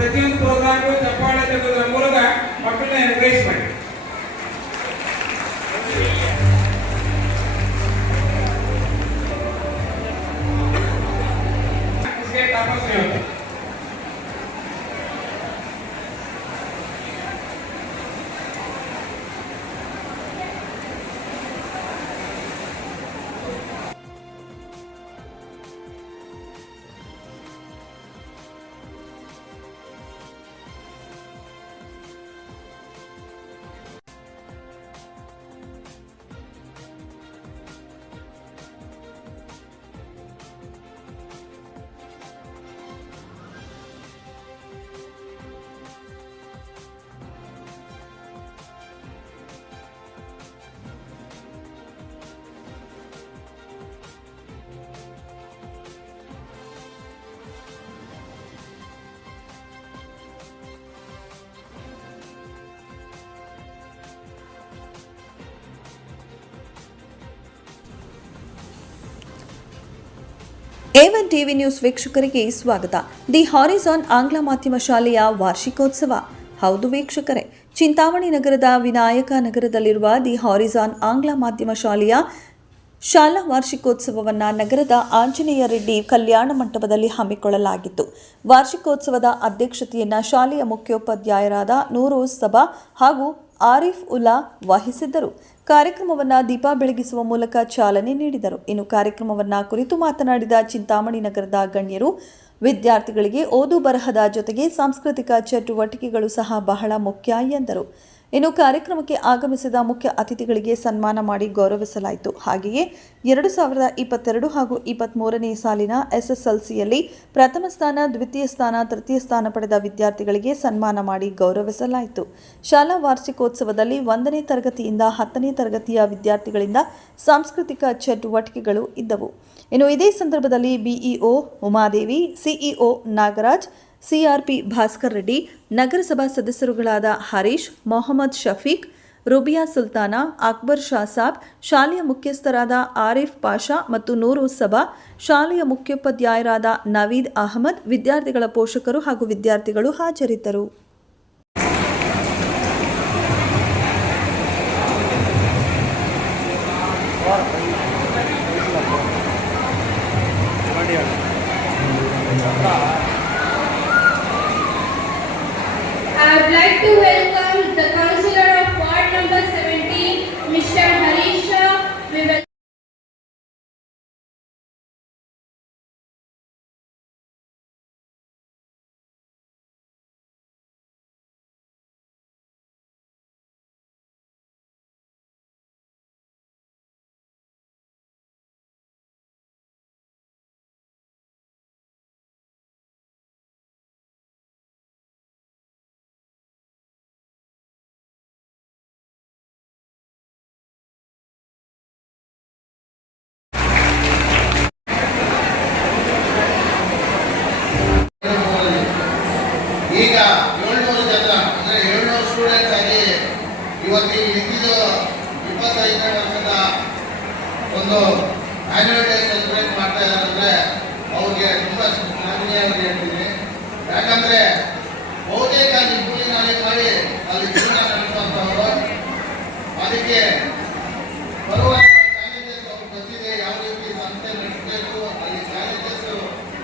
ಪ್ರತಿಯೊಂದು ಪ್ರೋಗ್ರಾಮು ಚಪ್ಪಾಳೆ ತೆಗೆದರ ಮೂಲಕ ಮಕ್ಕಳನ್ನ ಎನ್ಕರೇಜ್ ಮಾಡಿ. ಟಾಪರ್ಸ್ ಏವನ್ ಟಿವಿ ನ್ಯೂಸ್ ವೀಕ್ಷಕರಿಗೆ ಸ್ವಾಗತ. ದಿ ಹಾರಿಸಾನ್ ಆಂಗ್ಲ ಮಾಧ್ಯಮ ಶಾಲೆಯ ವಾರ್ಷಿಕೋತ್ಸವ. ಹೌದು ವೀಕ್ಷಕರೇ, ಚಿಂತಾಮಣಿ ನಗರದ ವಿನಾಯಕ ನಗರದಲ್ಲಿರುವ ದಿ ಹಾರಿಸಾನ್ ಆಂಗ್ಲ ಮಾಧ್ಯಮ ಶಾಲೆಯ ಶಾಲಾ ವಾರ್ಷಿಕೋತ್ಸವವನ್ನು ನಗರದ ಆಂಜನೇಯ ರೆಡ್ಡಿ ಕಲ್ಯಾಣ ಮಂಟಪದಲ್ಲಿ ಹಮ್ಮಿಕೊಳ್ಳಲಾಗಿತ್ತು. ವಾರ್ಷಿಕೋತ್ಸವದ ಅಧ್ಯಕ್ಷತೆಯನ್ನು ಶಾಲೆಯ ಮುಖ್ಯೋಪಾಧ್ಯಾಯರಾದ ನೂರು ಸಭಾ ಹಾಗೂ ಆರಿಫ್ ಉಲ್ಲಾ ವಹಿಸಿದ್ದರು. ಕಾರ್ಯಕ್ರಮವನ್ನು ದೀಪ ಬೆಳಗಿಸುವ ಮೂಲಕ ಚಾಲನೆ ನೀಡಿದರು. ಇನ್ನು ಕಾರ್ಯಕ್ರಮವನ್ನು ಕುರಿತು ಮಾತನಾಡಿದ ಚಿಂತಾಮಣಿ ನಗರದ ಗಣ್ಯರು, ವಿದ್ಯಾರ್ಥಿಗಳಿಗೆ ಓದು ಬರಹದ ಜೊತೆಗೆ ಸಾಂಸ್ಕೃತಿಕ ಚಟುವಟಿಕೆಗಳು ಸಹ ಬಹಳ ಮುಖ್ಯ ಎಂದರು. ಇನ್ನು ಕಾರ್ಯಕ್ರಮಕ್ಕೆ ಆಗಮಿಸಿದ ಮುಖ್ಯ ಅತಿಥಿಗಳಿಗೆ ಸನ್ಮಾನ ಮಾಡಿ ಗೌರವಿಸಲಾಯಿತು. ಹಾಗೆಯೇ ಎರಡು ಸಾವಿರದ ಇಪ್ಪತ್ತೆರಡು ಹಾಗೂ ಇಪ್ಪತ್ತ್ಮೂರನೇ ಸಾಲಿನ ಎಸ್ಎಸ್ಎಲ್ಸಿಯಲ್ಲಿ ಪ್ರಥಮ ಸ್ಥಾನ, ದ್ವಿತೀಯ ಸ್ಥಾನ, ತೃತೀಯ ಸ್ಥಾನ ಪಡೆದ ವಿದ್ಯಾರ್ಥಿಗಳಿಗೆ ಸನ್ಮಾನ ಮಾಡಿ ಗೌರವಿಸಲಾಯಿತು. ಶಾಲಾ ವಾರ್ಷಿಕೋತ್ಸವದಲ್ಲಿ ಒಂದನೇ ತರಗತಿಯಿಂದ ಹತ್ತನೇ ತರಗತಿಯ ವಿದ್ಯಾರ್ಥಿಗಳಿಂದ ಸಾಂಸ್ಕೃತಿಕ ಚಟುವಟಿಕೆಗಳು ಇದ್ದವು. ಇನ್ನು ಇದೇ ಸಂದರ್ಭದಲ್ಲಿ BEO Umadevi, CEO Nagaraj CRP Bhaskar Reddy, ನಗರಸಭಾ ಸದಸ್ಯರುಗಳಾದ ಹರೀಶ್, ಮೊಹಮ್ಮದ್ ಶಫೀಕ್, ರುಬಿಯಾ ಸುಲ್ತಾನ, ಅಕ್ಬರ್ ಶಾ ಸಾಬ್, ಶಾಲೆಯ ಮುಖ್ಯಸ್ಥರಾದ ಆರಿಫ್ ಪಾಷಾ ಮತ್ತು ನೂರು ಸಭಾ, ಶಾಲೆಯ ಮುಖ್ಯೋಪಾಧ್ಯಾಯರಾದ ನವೀದ್ ಅಹಮದ್, ವಿದ್ಯಾರ್ಥಿಗಳ ಪೋಷಕರು ಹಾಗೂ ವಿದ್ಯಾರ್ಥಿಗಳು ಹಾಜರಿದ್ದರು. ನಿಂತಿದ್ದು ಇಪ್ಪತ್ತೈದನೇ ವರ್ಷದ ಒಂದು ಆನ್ಯುವಲ್ ಡೇ ಸೆಲೆಬ್ರೇಟ್ ಮಾಡ್ತಾ ಇದ್ದಾರೆ ಅಂದ್ರೆ ಅವ್ರಿಗೆ ತುಂಬ ಶ್ಲಾಘನೀಯವಾಗಿ ಹೇಳ್ತೀನಿ. ಯಾಕಂದ್ರೆ ಬಹುತೇಕ ಅಲ್ಲಿ ಕೂಲಿ ನಾಳೆ ಮಾಡಿ ಅಲ್ಲಿ ಜೀವನ ನಡೆಸುವಂತವರು ಅದಕ್ಕೆ ಬರುವ ಚಾಲೆಂಜಸ್ ಅವ್ರು ಗೊತ್ತಿದೆ ಯಾವ ರೀತಿ ಸಂಸ್ಥೆ ನಡೆಸಬೇಕು, ಅಲ್ಲಿ ಚಾಲೆಂಜಸ್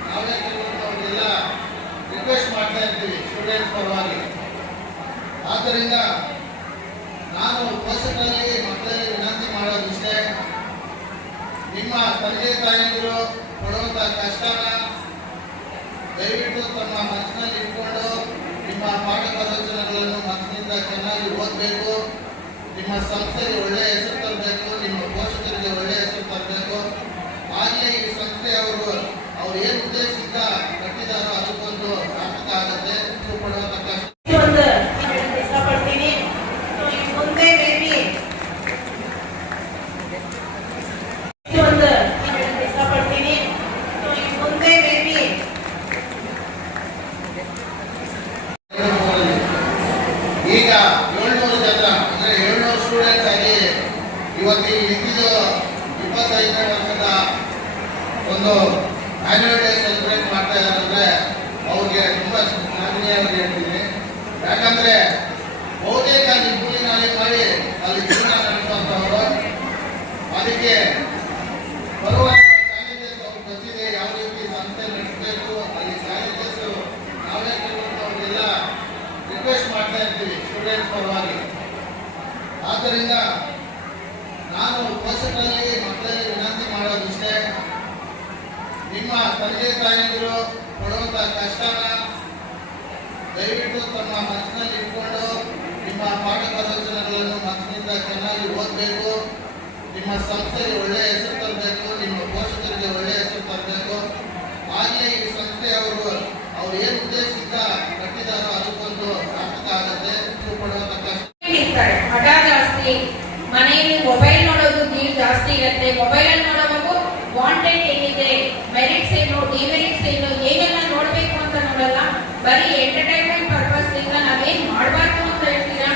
ನಾವೇ ತಿಳ್ಕೊಂಡು ಅವ್ರಿಗೆಲ್ಲ ರಿಕ್ವೆಸ್ಟ್ ಮಾಡ್ತಾ ಇರ್ತೀವಿ ಸ್ಟೂಡೆಂಟ್ಸ್ ಪರವಾಗಿ. ಆದ್ದರಿಂದ ನಾನು ಪೋಷಕರಲ್ಲಿ ಮಕ್ಕಳಲ್ಲಿ ವಿನಂತಿ ಮಾಡೋದಿಷ್ಟೇ. ನಿಮ್ಮ ತಂದೆ ತಾಯಂದಿರು ಕೊಡುವಂಥ ಕಷ್ಟನ ದಯವಿಟ್ಟು ತಮ್ಮ ಮನಸ್ಸಿನಲ್ಲಿ ಇಟ್ಕೊಂಡು ನಿಮ್ಮ ಪಾಠ ಪ್ರವಚನಗಳನ್ನು ಮನಸ್ಸಿನಿಂದ ಚೆನ್ನಾಗಿ ಓದಬೇಕು. ನಿಮ್ಮ ಸಂಸ್ಥೆಗೆ ಒಳ್ಳೆಯ ಹೆಸರು ತರಬೇಕು, ನಿಮ್ಮ ಪೋಷಕರಿಗೆ ಒಳ್ಳೆಯ ಹೆಸರು ತರಬೇಕು. ಆಗಲೇ ಈ ಸಂಸ್ಥೆ ಅವರು, ಅವ್ರು ಏನು ಉದ್ದೇಶದಿಂದ ಕಟ್ಟಿದಾರೋ ಇವತ್ತು ಇಲ್ಲಿ ನಿಂತಿದ್ದು ಇಪ್ಪತ್ತೈದನೇ ವರ್ಷದ ಒಂದು ಆನ್ಯುವಲ್ ಡೇ ಸೆಲೆಬ್ರೇಟ್ ಮಾಡ್ತಾ ಇದ್ದಾರೆ ಅಂದರೆ ಅವ್ರಿಗೆ ತುಂಬಾ ಶ್ಲಾಘನೀಯವಾಗಿ ಹೇಳ್ತೀನಿ. ಯಾಕಂದ್ರೆ ಬಹುತೇಕ ಅಲ್ಲಿ ಕೂಲಿ ನಾಳೆ ಮಾಡಿ ಅಲ್ಲಿ ಜೀವನ ನಡೆಸುವಂತವರು ಅದಕ್ಕೆ ಬರುವ ಚಾಲೆಂಜಸ್ ಅವ್ರು ಗೊತ್ತಿದೆ ಯಾವ ರೀತಿ ಸಂಸ್ಥೆ ನಡೆಸಬೇಕು, ಅಲ್ಲಿ ಚಾಲೆಂಜಸ್ ನಾವೇ ಅವ್ರಿಗೆಲ್ಲ ರಿಕ್ವೆಸ್ಟ್ ಮಾಡ್ತಾ ಇರ್ತೀವಿ ಸ್ಟೂಡೆಂಟ್ಸ್ ಪರವಾಗಿ. ಆದ್ದರಿಂದ ನಾನು ಪೋಷಕರಲ್ಲಿ ಮಕ್ಕಳಲ್ಲಿ ವಿನಂತಿ ಮಾಡೋದಿಷ್ಟೇ. ನಿಮ್ಮ ತಂದೆ ತಾಯಂದಿರು ಕೊಡುವಂಥ ಕಷ್ಟನ ದಯವಿಟ್ಟು ತಮ್ಮ ಮನಸ್ಸಿನಲ್ಲಿ ಇಟ್ಕೊಂಡು ನಿಮ್ಮ ಪಾಠ ಪ್ರದರ್ಶನಗಳನ್ನು ಮನಸ್ಸಿನಿಂದ ಚೆನ್ನಾಗಿ ಓದಬೇಕು. ನಿಮ್ಮ ಸಂಸ್ಥೆಗೆ ಒಳ್ಳೆಯ ಹೆಸರು ತರಬೇಕು, ನಿಮ್ಮ ಪೋಷಕರಿಗೆ ಒಳ್ಳೆಯ ಹೆಸರು ಮೊಬೈಲ್ ಅಲ್ಲಿ ನೋಡಬೇಕು ವಾಂಟೆಡ್ ಏನಿದೆ ಮೆರಿಟ್ಸ್ ಏನು? ಡಿಮೆರಿಟ್ಸ್ ಏನು? ಏನೆಲ್ಲ ನೋಡಬೇಕು ಅಂತ ನೋಡಲ್ಲ. ಬರೀ ಎಂಟರ್ಟೈನ್ಮೆಂಟ್ ಪರ್ಪಸ್ ಇಂದ ನಾವೇನ್ ಮಾಡಬಾರ್ದು ಅಂತ ಹೇಳ್ತೀರಾ?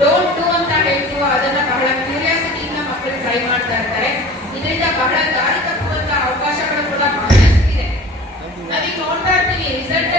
ಡೋಂಟ್ ಡೂ ಅಂತ ಹೇಳ್ತೀವೋ, ಅದನ್ನ ಬಹಳ ಕ್ಯೂರಿಯಾಸಿಟಿ ಇಂದ ಮಕ್ಕಳು ಟ್ರೈ ಮಾಡ್ತಾ ಇರ್ತಾರೆ. ಇದರಿಂದ ಬಹಳ ದಾರಿ ತಪ್ಪುವಂತ ಅವಕಾಶಗಳು ಕೂಡ ಬಹಳಷ್ಟಿದೆ ನಾವೀಗ ನೋಡ್ತಾ ಇರ್ತೀವಿ ರಿಸಲ್ಟ್